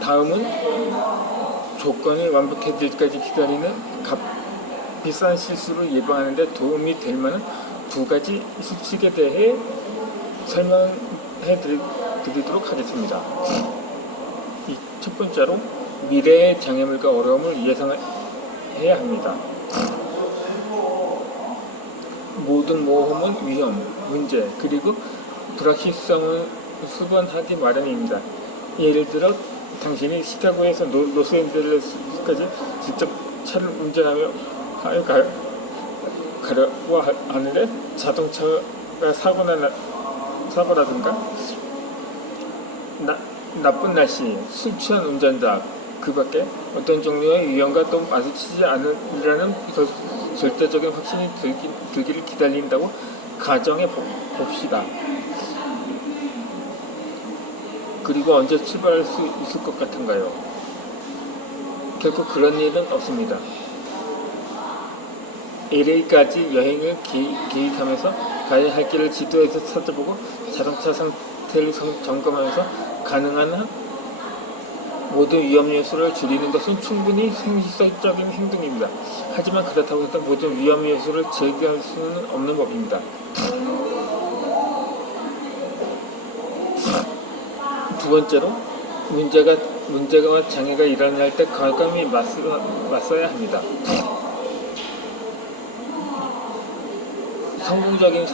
다음은 조건이 완벽해질 때까지 기다리는 비싼 실수를 예방하는 데 도움이 될 만한 두 가지 수칙에 대해 설명해 드리도록 하겠습니다. 첫 번째로 미래의 장애물과 어려움을 예상해야 합니다. 모든 모험은 위험, 문제, 그리고 불확실성을 수반하기 마련입니다. 예를 들어 당신이 시카고에서 로스앤젤레스까지 직접 차를 운전하며 가려고 하는데 자동차가 사고라든가 나쁜 날씨, 술 취한 운전자, 그 밖에 어떤 종류의 위험과 또 마주치지 않으리라는 절대적인 확신이 들기를 기다린다고 가정해 봅시다. 그리고 언제 출발할 수 있을 것 같은가요? 결코 그런 일은 없습니다. LA까지 여행을 계획하면서 가야 할 길을 지도에서 찾아보고 자동차 상태를 점검하면서 가능한 한 모든 위험 요소를 줄이는 것은 충분히 현실적인 행동입니다. 하지만 그렇다고 해서 모든 위험 요소를 제거할 수는 없는 법입니다. 두 번째로 문제가 장애가 일어날 때 과감히 맞서야 합니다. 성공적인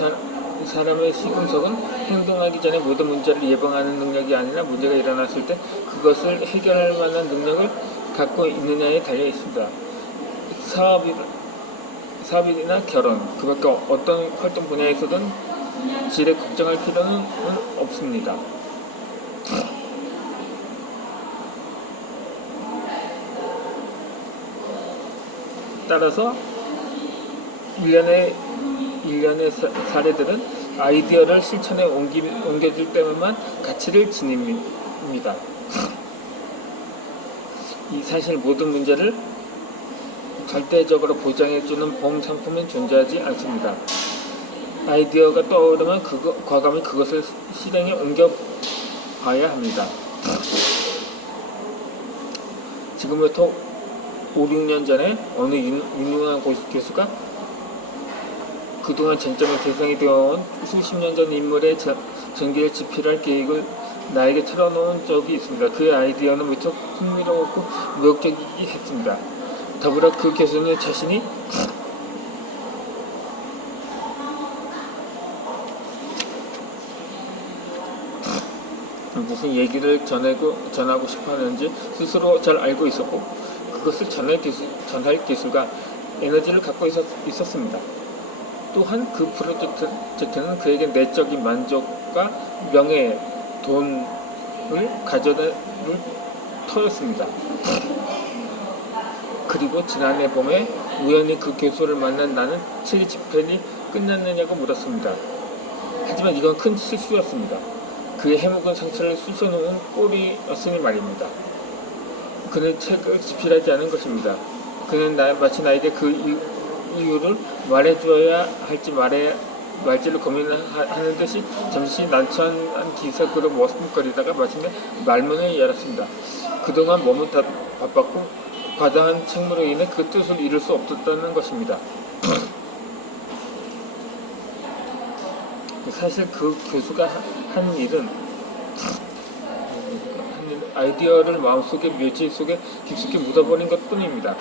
사람의 시금석은 행동하기 전에 모든 문제를 예방하는 능력이 아니라 문제가 일어났을 때 그것을 해결할 만한 능력을 갖고 있느냐에 달려 있습니다. 사업이나 결혼, 그 밖에 어떤 활동 분야에서든 질에 걱정할 필요는 없습니다. 따라서 일련의 사례들은 아이디어를 실천에 옮겨줄 때만 가치를 지닙니다. 이 사실 모든 문제를 절대적으로 보장해주는 보험 상품은 존재하지 않습니다. 아이디어가 떠오르면 과감히 그것을 실행에 옮겨봐야 합니다. 지금부터 5, 6년 전에 어느 유능한 교수가 그동안 쟁점의 대상이 되어온 수십 년 전 인물의 전기를 집필할 계획을 나에게 털어놓은 적이 있습니다. 그의 아이디어는 무척 흥미로웠고 모욕적이기 했습니다. 더불어 그 교수는 자신이 무슨 얘기를 전하고 싶어 하는지 스스로 잘 알고 있었고 그것을 전할 기술과 에너지를 갖고 있었습니다. 또한 그 프로젝트는 그에게 내적인 만족과 명예, 돈을 가져다 터였습니다. 그리고 지난해 봄에 우연히 그 교수를 만난 나는 책 집필이 끝났느냐고 물었습니다. 하지만 이건 큰 실수였습니다. 그의 해묵은 상처를 쑤셔놓은 꼴이었으니 말입니다. 그는 책을 집필하지 않은 것입니다. 그는 마치 나에게 그 이유를 말해줘야 할지 말지를 고민하는 듯이 잠시 난처한 기색으로 머뭇거리다가 마침내 말문을 열었습니다. 그동안 몸은 바빴고 과다한 책무로 인해 그 뜻을 이룰 수 없었다는 것입니다. 사실 그 교수가 한 일은 아이디어를 마음속에 묘지 속에 깊숙이 묻어버린 것 뿐입니다.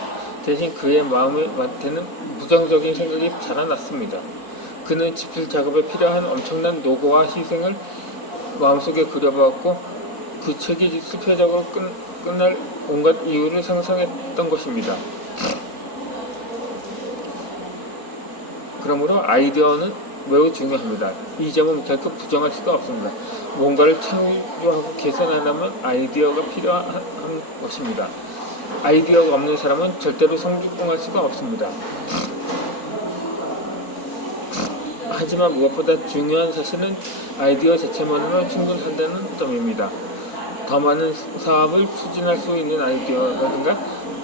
대신 그의 마음한테는 부정적인 생각이 자라났습니다. 그는 집필 작업에 필요한 엄청난 노고와 희생을 마음속에 그려봤고 그 책이 실패적으로 끝날 온갖 이유를 상상했던 것입니다. 그러므로 아이디어는 매우 중요합니다. 이 점은 결코 부정할 수가 없습니다. 뭔가를 창조하고 개선하려면 아이디어가 필요한 것입니다. 아이디어가 없는 사람은 절대로 성공할 수가 없습니다. 하지만 무엇보다 중요한 사실은 아이디어 자체만으로 충분한다는 점입니다. 더 많은 사업을 추진할 수 있는 아이디어라든가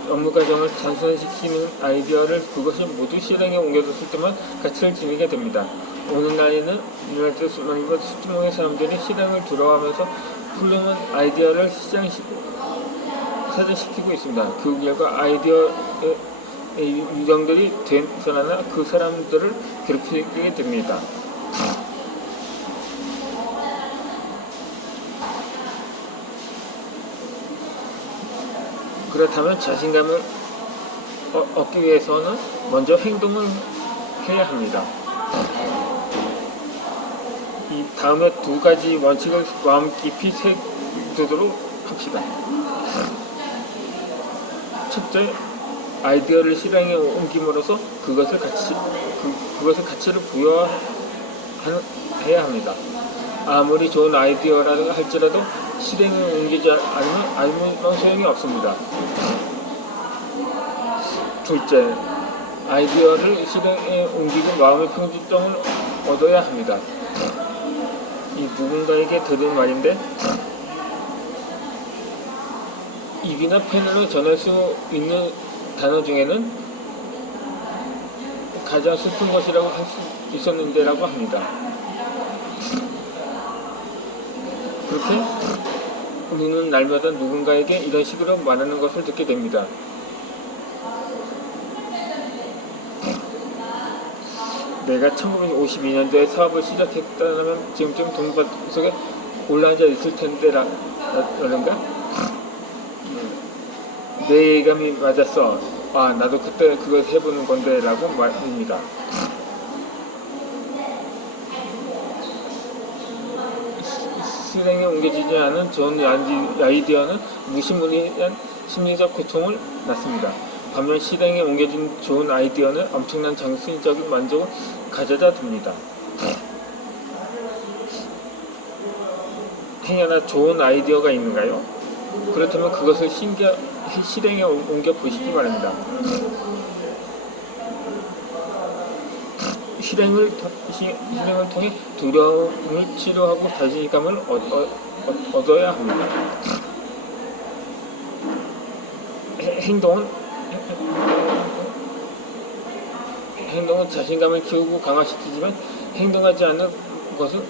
업무 과정을 단순화시키는 아이디어를 그것을 모두 실행에 옮겨뒀을 때만 가치를 지니게 됩니다. 오늘날에는 유나이티드 수많은 사람들이 실행을 두려워하면서 훌륭한 아이디어를 사전시키고 있습니다. 그 결과 아이디어의 유정들이 되살아나 그 사람들을 괴롭히게 됩니다. 그렇다면 자신감을 얻기 위해서는 먼저 행동을 해야 합니다. 이 다음에 두 가지 원칙을 마음 깊이 새기도록 합시다. 첫째, 아이디어를 실행에 옮김으로써 그것을 가치를 부여해야 합니다. 아무리 좋은 아이디어라고 할지라도 실행에 옮기지 않으면 아무 소용이 없습니다. 둘째, 아이디어를 실행에 옮기고 마음의 평정을 얻어야 합니다. 이 누군가에게 들은 말인데, 입이나 펜으로 전할 수 있는 단어 중에는 가장 슬픈 것이라고 할 수 있었는데 라고 합니다. 그렇게 우리는 날마다 누군가에게 이런 식으로 말하는 것을 듣게 됩니다. 내가 1952년도에 사업을 시작했다면 지금쯤 돈밭 속에 올라앉아 있을 텐데 라는가? 내 예감이 맞았어. 아, 나도 그때 그걸 해보는 건데 라고 말입니다. 실행에 옮겨지지 않은 좋은 아이디어는 무시무리한 심리적 고통을 낳습니다. 반면 실행에 옮겨진 좋은 아이디어는 엄청난 정신적인 만족을 가져다 줍니다. 행여나 좋은 아이디어가 있는가요? 그렇다면 그것을 실행에 옮겨 보시기 바랍니다. 실행을 통해 두려움을 치료하고 자신감을 얻어야 합니다. 행동은 자신감을 키우고 강화시키지만 행동하지 않는 것은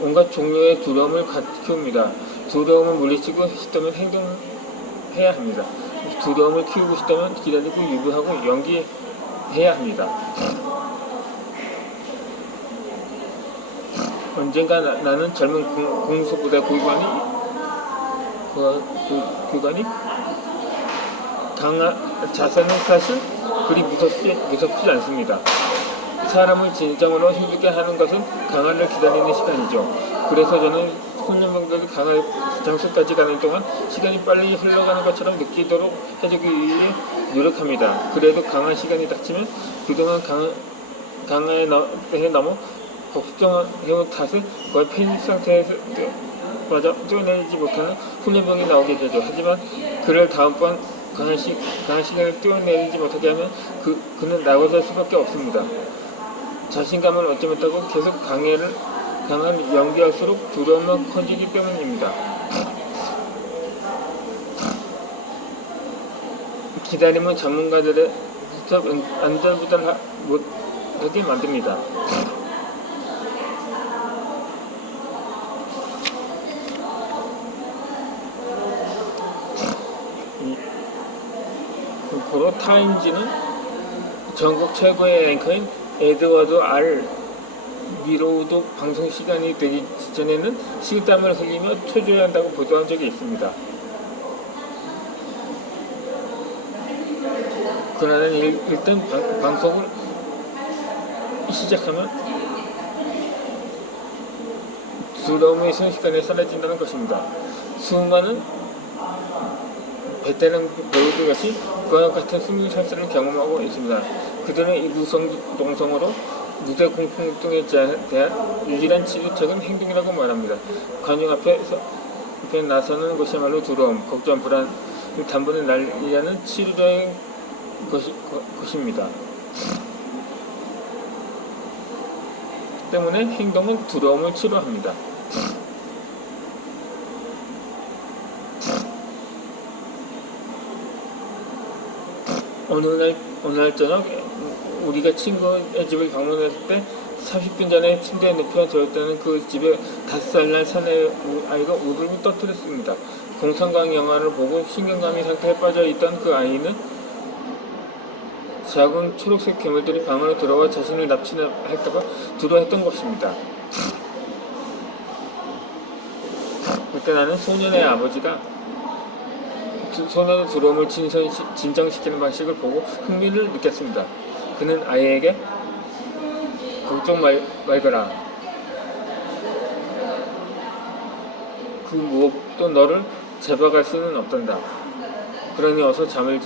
온갖 종류의 두려움을 키웁니다. 두려움을 물리치고 싶다면 행동해야 합니다. 두려움을 키우고 싶다면 기다리고 유보하고 연기해야 합니다. 언젠가 나는 젊은 공수부대 교관이 자세는 사실 그리 무섭지 않습니다. 사람을 진정으로 힘들게 하는 것은 강화를 기다리는 시간이죠. 그래서 저는 훈련병들이 강화 장소까지 가는 동안 시간이 빨리 흘러가는 것처럼 느끼도록 해주기 위해 노력합니다. 그래도 강화 시간이 닥치면 그동안 강화에 넘어 걱정해온 탓을 거의 패닉 상태에서 마저 뛰어내리지 못하는 훈련병이 나오게 되죠. 하지만 그를 다음번 강한 시간을 뛰어내리지 못하게 하면 그는 나고자 수밖에 없습니다. 자신감을 얻지 못하고 계속 강을 연기할수록 두려움은 커지기 때문입니다. 기다림은 전문가들의 스톱 안전부달 못하게 만듭니다. 고로 타임지는 전국 최고의 앵커인 에드워드 R. 미로우도 방송 시간이 되기 전에는 식땀을 흘리며 초조해한다고 보도한 적이 있습니다. 그날은 일단 방송을 시작하면 두려움이 순식간에 사라진다는 것입니다. 수많은 베테랑 배우들 같이 그와 같은 승리샷을 경험하고 있습니다. 그들은 이구동성으로 무대 공포증에 대한 유일한 치료책은 행동이라고 말합니다. 관용 앞에 나서는 것이야말로 두려움, 걱정, 불안, 단번에 날리려는 치료적인 것입니다. 때문에 행동은 두려움을 치료합니다. 어느 날 저녁 우리가 친구의 집을 방문할 때 30분 전에 침대에 눕혀 들었다는 그 집에 5살 난 사내 아이가 울음을 터뜨렸습니다. 공상과학 영화를 보고 신경감이 상태에 빠져 있던 그 아이는 작은 초록색 괴물들이 방으로 들어와 자신을 납치할까봐 두려워했던 것입니다. 그때 나는 소년의 아버지가 소년의 두려움을 진정시키는 방식을 보고 흥미를 느꼈습니다. 그는 아이에게 걱정 말거라. 그 무엇도 너를 잡아갈 수는 없단다. 그러니 어서 잠을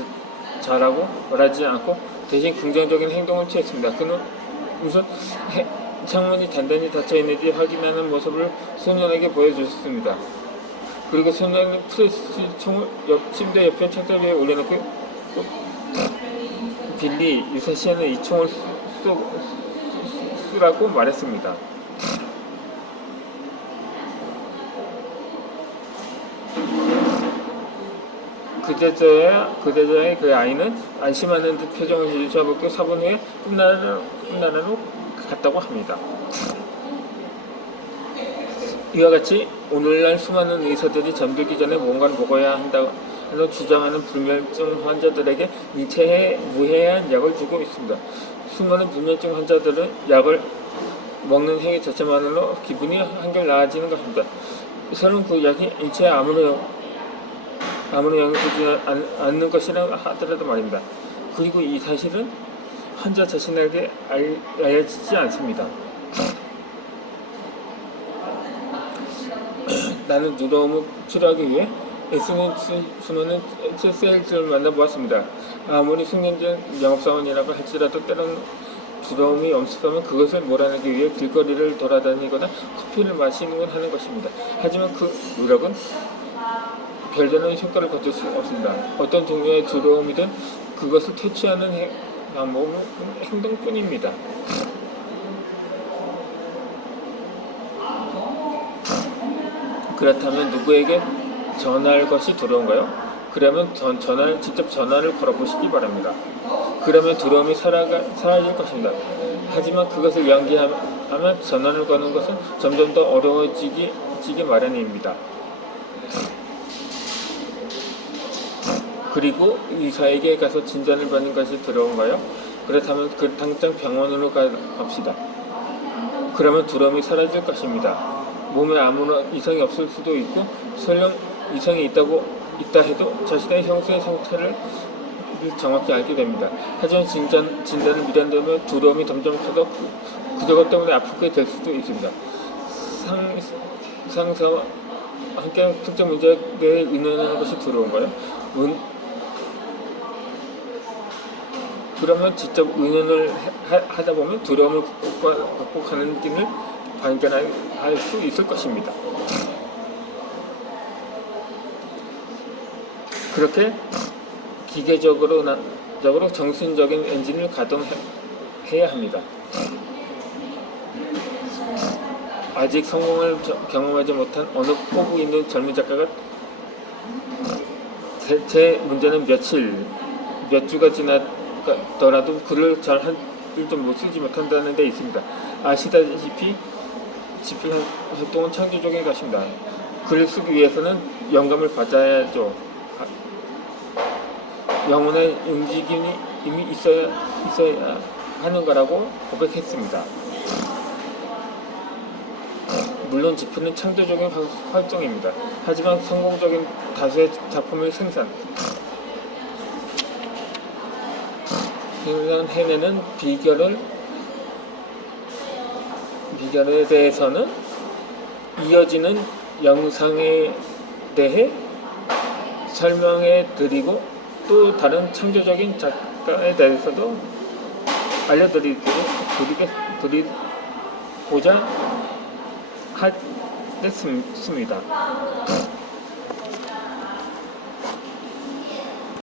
자라고 말하지 않고 대신 긍정적인 행동을 취했습니다. 그는 우선 창문이 단단히 닫혀있는지 확인하는 모습을 소년에게 보여주셨습니다. 그리고 소년은 프레스 총을 침대 옆에 책상 위에 올려놓고 빌리, 유사시에는 이 총을 쓰라고 말했습니다. 그제서야 그 아이는 안심하는 듯 표정을 지어보고 4분 후에 꿈나라로 갔다고 합니다. 이와 같이 오늘날 수많은 의사들이 잠들기 전에 뭔가를 먹어야 한다고 주장하는 불면증 환자들에게 인체에 무해한 약을 주고 있습니다. 수많은 불면증 환자들은 약을 먹는 행위 자체만으로 기분이 한결 나아지는 것입니다. 새로운 그 약이 인체에 아무런 영향을 주지 않는 것이라 하더라도 말입니다. 그리고 이 사실은 환자 자신에게 알려지지 않습니다. 나는 두려움을 치료하기 위해 애쓰는 수많은 세일즈를 만나보았습니다. 아무리 숙련된 영업사원이라고 할지라도 때로는 두려움이 엄습하면 그것을 몰아내기 위해 길거리를 돌아다니거나 커피를 마시는 하는 것입니다. 하지만 그 노력은 별다른 효과를 거둘 수 없습니다. 어떤 종류의 두려움이든 그것을 퇴치하는 방법은 행동뿐입니다. 그렇다면 누구에게 전할 것이 두려운가요? 그러면 직접 전화를 걸어보시기 바랍니다. 그러면 두려움이 사라질 것입니다. 하지만 그것을 연기하면 전화를 거는 것은 점점 더 어려워지기 마련입니다. 그리고 의사에게 가서 진단을 받는 것이 두려운가요? 그렇다면 당장 병원으로 갑시다. 그러면 두려움이 사라질 것입니다. 몸에 아무런 이상이 없을 수도 있고 설령 이상이 있다 해도 자신의 형수의 상태를 정확히 알게 됩니다. 하지만 진단을 미련되면 두려움이 점점 커서 그저것 때문에 아프게 될 수도 있습니다. 상사와 함께 특정 문제에 대해 의논하는 것이 두려운가요? 그러면 직접 의논을 하다 보면 두려움을 극복하는 길을 발견할 수 있을 것입니다. 그렇게 기계적으로 정신적인 엔진을 가동해야 합니다. 아직 성공을 경험하지 못한 어느 포부 있는 젊은 작가가 제 문제는 몇 주가 지나더라도 글을 잘 한 줄도 쓰지 못한다는 데 있습니다. 아시다시피 집필 활동은 창조적인 것입니다. 글을 쓰기 위해서는 영감을 받아야죠. 영혼의 움직임이 이미 있어야 하는 거라고 고백했습니다. 물론 집필은 창조적인 활동입니다. 하지만 성공적인 다수의 작품을 해내는 비결에 대해서는 이어지는 영상에 대해 설명해 드리고 또 다른 창조적인 작가에 대해서도 알려드리고자 하겠습니다.